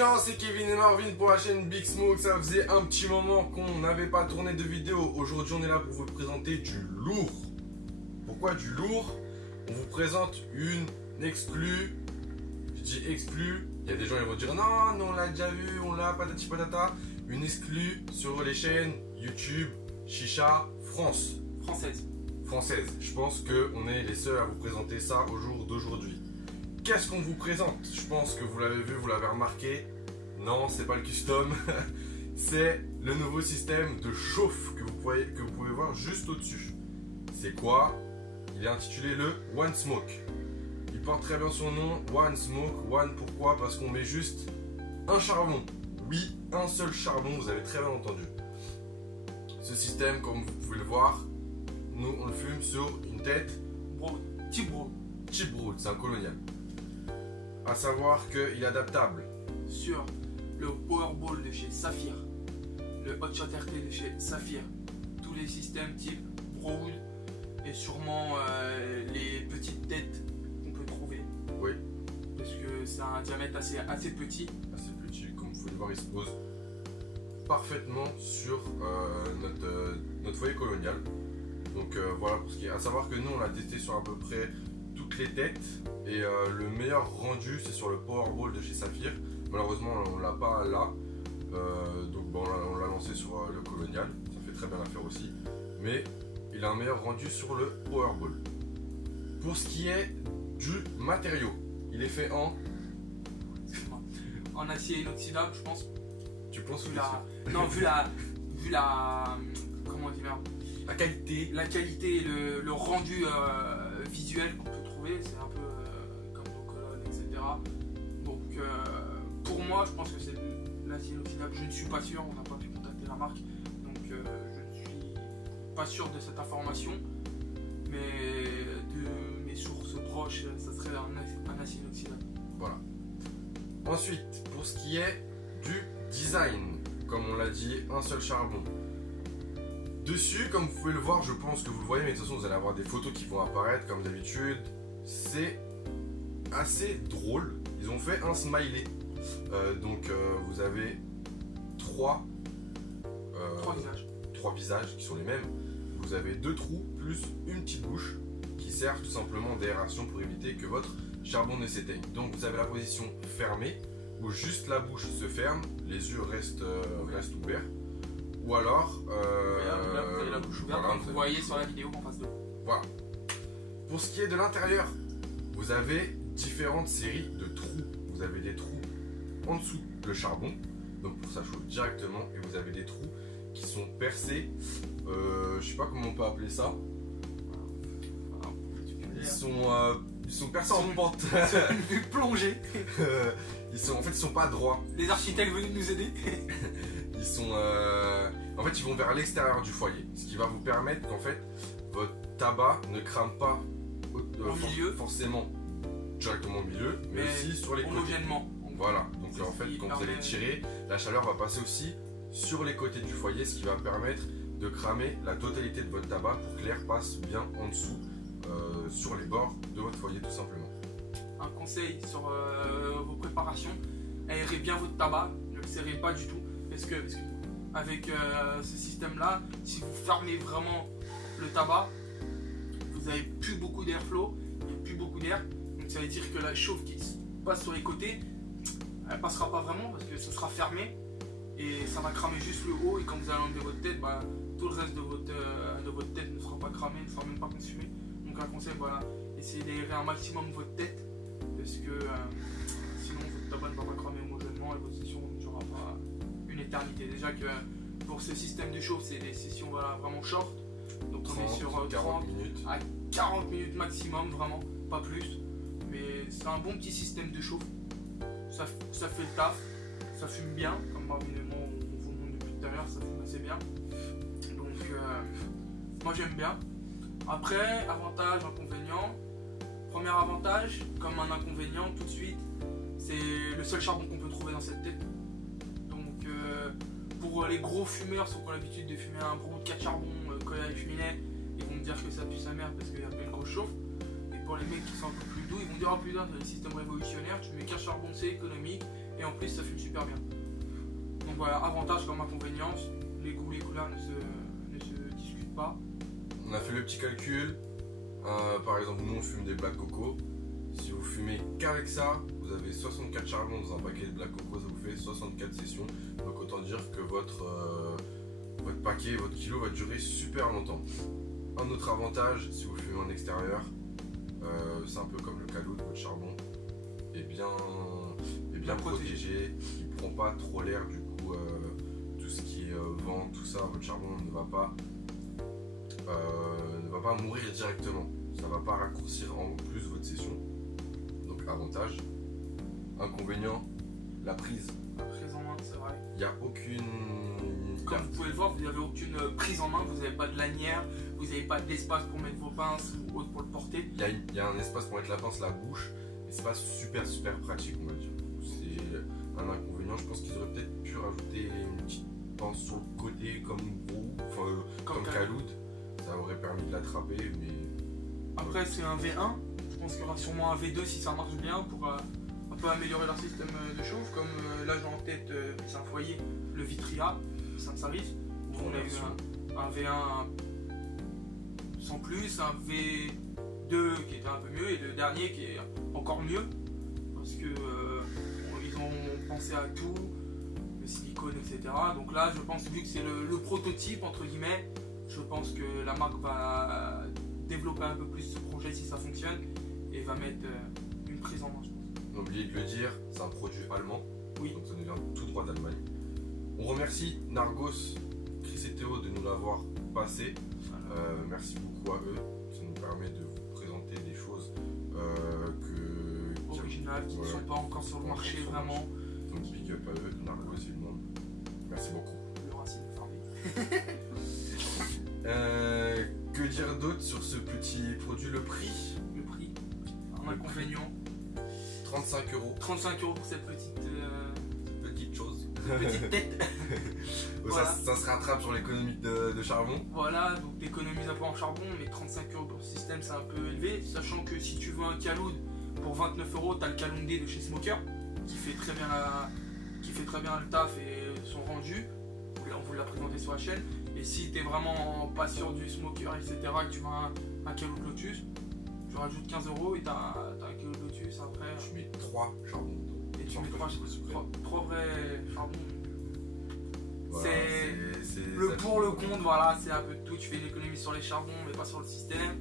gens, c'est Kevin et Marvin pour la chaîne Big Smoke. Ça faisait un petit moment qu'on n'avait pas tourné de vidéo. Aujourd'hui on est là pour vous présenter du lourd. Pourquoi du lourd? On vous présente une exclue. Je dis exclue, il y a des gens qui vont dire non, on l'a déjà vu, on l'a patati patata. Une exclue sur les chaînes YouTube Chicha France. Française. Je pense qu'on est les seuls à vous présenter ça au jour d'aujourd'hui. Qu'est-ce qu'on vous présente? Je pense que vous l'avez vu, vous l'avez remarqué. Non, c'est pas le custom. C'est le nouveau système de chauffe que vous pouvez voir juste au-dessus. C'est quoi? Il est intitulé le One Smoke. Il porte très bien son nom, One Smoke. One, pourquoi? Parce qu'on met juste un charbon. Oui, un seul charbon, vous avez très bien entendu. Ce système, comme vous pouvez le voir, nous on le fume sur une tête Cheap Broad, c'est un colonial. À savoir qu'il est adaptable sur le Powerball de chez Saphir, le Hot Shot RT de chez Saphir, tous les systèmes type Broad et sûrement les petites têtes qu'on peut trouver. Oui. Parce que c'est un diamètre assez petit. Assez petit, comme vous pouvez le voir, il se pose parfaitement sur notre foyer colonial. Donc voilà pour ce qui est. À savoir que nous on l'a testé sur à peu près toutes les têtes et le meilleur rendu c'est sur le Powerball de chez Saphir. Malheureusement on l'a pas là, donc bon, on l'a lancé sur le colonial, ça fait très bien l'affaire aussi, mais il a un meilleur rendu sur le Powerball. Pour ce qui est du matériau, il est fait en acier inoxydable, je pense. Tu penses vu la comment dire, la qualité et le rendu visuel qu'on peut trouver, c'est un peu comme nos colonnes, etc. Donc pour moi, je pense que c'est de l'acier inoxydable. Je ne suis pas sûr, on n'a pas pu contacter la marque, donc je ne suis pas sûr de cette information, mais de mes sources proches, ça serait un acier inoxydable. Voilà. Ensuite, pour ce qui est du design, comme on l'a dit, un seul charbon. Dessus, comme vous pouvez le voir, je pense que vous le voyez, mais de toute façon vous allez avoir des photos qui vont apparaître comme d'habitude. C'est assez drôle. Ils ont fait un smiley. Vous avez trois visages qui sont les mêmes. Vous avez deux trous plus une petite bouche qui sert tout simplement d'aération pour éviter que votre charbon ne s'éteigne. Donc vous avez la position fermée où juste la bouche se ferme, les yeux restent ouverts. Ou alors, vous avez la bouche ouverte, voilà, comme vous voyez sur la vidéo en face de vous. Voilà. Pour ce qui est de l'intérieur, vous avez différentes séries de trous. Vous avez des trous en dessous de charbon, donc pour ça chauffe directement, et vous avez des trous qui sont percés. Je sais pas comment on peut appeler ça. Ils sont percés en pente. Ils sont plongés. En fait, ils sont pas droits. Les architectes venus nous aider. En fait, ils vont vers l'extérieur du foyer, ce qui va vous permettre qu'en fait, votre tabac ne crame pas forcément directement au milieu, mais aussi sur les côtés. Homogènement. Voilà. Donc en fait, quand vous allez tirer, la chaleur va passer aussi sur les côtés du foyer, ce qui va permettre de cramer la totalité de votre tabac pour que l'air passe bien en dessous, sur les bords de votre foyer, tout simplement. Un conseil sur vos préparations: aérez bien votre tabac, ne le serrez pas du tout, parce que avec ce système là, si vous fermez vraiment le tabac, vous n'avez plus beaucoup d'airflow et plus beaucoup d'air, donc ça veut dire que la chauffe qui passe sur les côtés, elle passera pas vraiment parce que ça sera fermé et ça va cramer juste le haut, et quand vous allez enlever votre tête, tout le reste de votre tête ne sera pas cramé, ne sera même pas consumé. Donc un conseil, voilà, essayez d'aérer un maximum votre tête, parce que sinon votre tabac ne va pas cramer homogènement et votre session ne durera pas une éternité. Déjà que pour ce système de chauffe, c'est des sessions vraiment short, donc on est sur 30 minutes à 40 minutes maximum, vraiment, pas plus. Mais c'est un bon petit système de chauffe, ça fait le taf, ça fume bien, comme Marvin et moi on vous le montre depuis tout à l'heure, ça fume assez bien. Donc moi j'aime bien. Après, avantage, inconvénient. Premier avantage, comme un inconvénient tout de suite, c'est le seul charbon qu'on peut trouver dans cette tête. Donc pour les gros fumeurs, ceux qui ont l'habitude de fumer un gros 4 charbons collé à la cheminée, ils vont me dire que ça pue sa mère parce qu'il y a pas une grosse chauffe. Et pour les mecs qui sont un peu plus doux, ils vont dire: ah putain, c'est le système révolutionnaire, tu mets qu'un charbon, c'est économique, et en plus ça fume super bien. Donc voilà, avantage comme inconvénient, les goûts, les couleurs ne se discutent pas. On a fait le petit calcul. Par exemple, nous on fume des Black Coco. Si vous fumez qu'avec ça, vous avez 64 charbons dans un paquet de Black Coco, ça vous fait 64 sessions. Donc autant dire que votre paquet, votre kilo va durer super longtemps. Un autre avantage, si vous fumez en extérieur, c'est un peu comme le Caloud, votre charbon est bien protégé. Il ne prend pas trop l'air, du coup tout ce qui est vent, tout ça, votre charbon ne va pas mourir directement. Ça ne va pas raccourcir en plus votre session. Donc avantage. Inconvénient, la prise. La prise en main, c'est vrai. Il n'y a aucune... Comme vous pouvez le voir, vous n'avez aucune prise en main, vous n'avez pas de lanière, vous n'avez pas d'espace pour mettre vos pinces ou autre pour le porter. Il y a un espace pour mettre la pince, la bouche, mais c'est pas super pratique, on va dire. C'est un inconvénient. Je pense qu'ils auraient peut-être pu rajouter une petite pince sur le côté comme Brou, comme Caloud. Ça aurait permis de l'attraper, mais... Après c'est un V1, je pense qu'il y aura sûrement un V2 si ça marche bien pour un peu améliorer leur système de chauffe. Comme là j'ai en tête, c'est un foyer, le Vitria, Saint-Service, où on a eu un V1 sans plus, un V2 qui était un peu mieux et le dernier qui est encore mieux parce que ils ont pensé à tout, le silicone, etc. Donc là je pense, vu que c'est le prototype entre guillemets, je pense que la marque va développer un peu plus ce projet si ça fonctionne et va mettre une prise en main, je pense. N'oubliez de le dire, c'est un produit allemand, oui. Donc ça nous vient tout droit d'Allemagne. On remercie Nargos, Chris et Théo de nous l'avoir passé. Merci beaucoup à eux, ça nous permet de vous présenter des choses originales qui ne sont pas encore sur le marché vraiment. Donc big up à eux, Nargos et le monde. Merci beaucoup. Le racine fermé. Que dire d'autre sur ce petit produit? Le prix, un inconvénient. 35 €. 35 € pour cette Petite chose. Petite tête. Voilà. Ça se rattrape sur l'économie de charbon. Voilà, donc t'économises un peu en charbon, mais 35 € pour le système c'est un peu élevé. Sachant que si tu veux un Caloud pour 29 €, t'as le Caloundé de chez Smoker qui fait très bien le taf et son rendu. On vous l'a présenté sur la chaîne. Et si t'es vraiment pas sûr du Smoker, etc., que tu veux un Caloud Lotus, tu rajoutes 15 € et t'as un Caloud Lotus après. Tu mets 3 charbons. Et tu mets 3 vrais charbons. Voilà, c'est le pour, le contre, voilà, c'est un peu de tout. Tu fais une économie sur les charbons mais pas sur le système.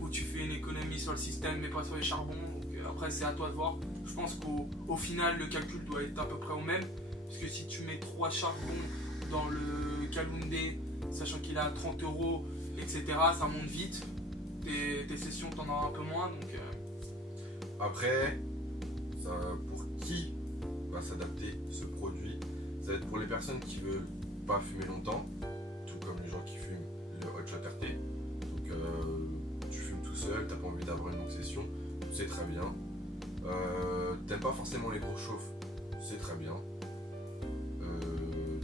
Ou tu fais une économie sur le système mais pas sur les charbons. Donc après c'est à toi de voir. Je pense qu'au final le calcul doit être à peu près au même. Parce que si tu mets 3 charbons dans le Caloundé, sachant qu'il est à 30 €, etc., ça monte vite. Tes sessions, t'en auras un peu moins. Donc, Après, ça, pour qui va s'adapter ce produit? Ça va être pour les personnes qui veulent pas fumer longtemps, tout comme les gens qui fument le Hot Shot RT. Donc, tu fumes tout seul, t'as pas envie d'avoir une longue session, c'est très bien. T'aimes pas forcément les gros chauffes, c'est très bien.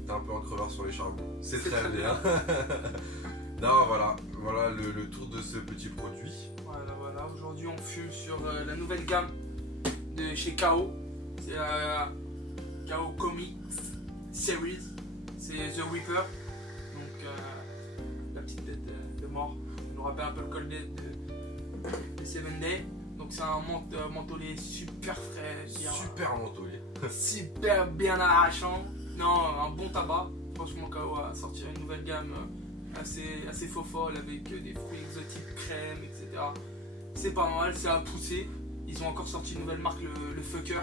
T'es un peu en crevard sur les charbons, c'est très bien. Non, voilà le tour de ce petit produit. Voilà. Aujourd'hui, on fume sur la nouvelle gamme de chez KO. C'est la KO Comics Series. C'est The Reaper. Donc, la petite tête de mort. Ça nous rappelle un peu le Cold Dead de 7 Day. Donc, c'est un mentholé super frais. Super mentholé. Super bien arrachant. Non, un bon tabac. Franchement, KO a sorti une nouvelle gamme assez faux folle avec des fruits exotiques, crème, etc. C'est pas mal, c'est à pousser. Ils ont encore sorti une nouvelle marque, le Fucker,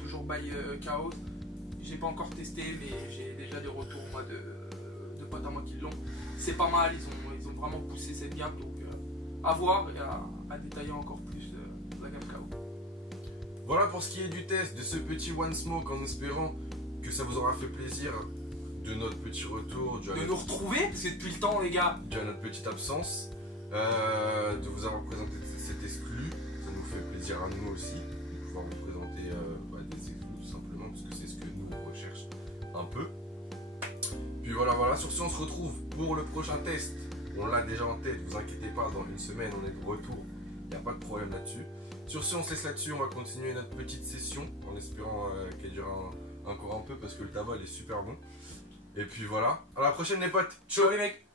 toujours by KO. J'ai pas encore testé, mais j'ai déjà des retours moi, de potes à moi qui l'ont. C'est pas mal, ils ont vraiment poussé cette gamme, donc à voir et à détailler encore plus la gamme KO. Voilà pour ce qui est du test de ce petit One Smoke, en espérant que ça vous aura fait plaisir de notre petit retour, de nous retrouver, parce que depuis le temps les gars, dû à notre petite absence, de vous avoir présenté cet exclu. Ça nous fait plaisir à nous aussi de pouvoir vous présenter des exclus tout simplement, parce que c'est ce que nous on recherche un peu. Puis voilà, sur ce on se retrouve pour le prochain test. On l'a déjà en tête, vous inquiétez pas, dans une semaine on est de retour, il n'y a pas de problème là-dessus. Sur ce, on se laisse là-dessus. On va continuer notre petite session en espérant qu'elle dure encore un peu parce que le tabac il est super bon. Et puis voilà. À la prochaine, les potes. Ciao, les mecs.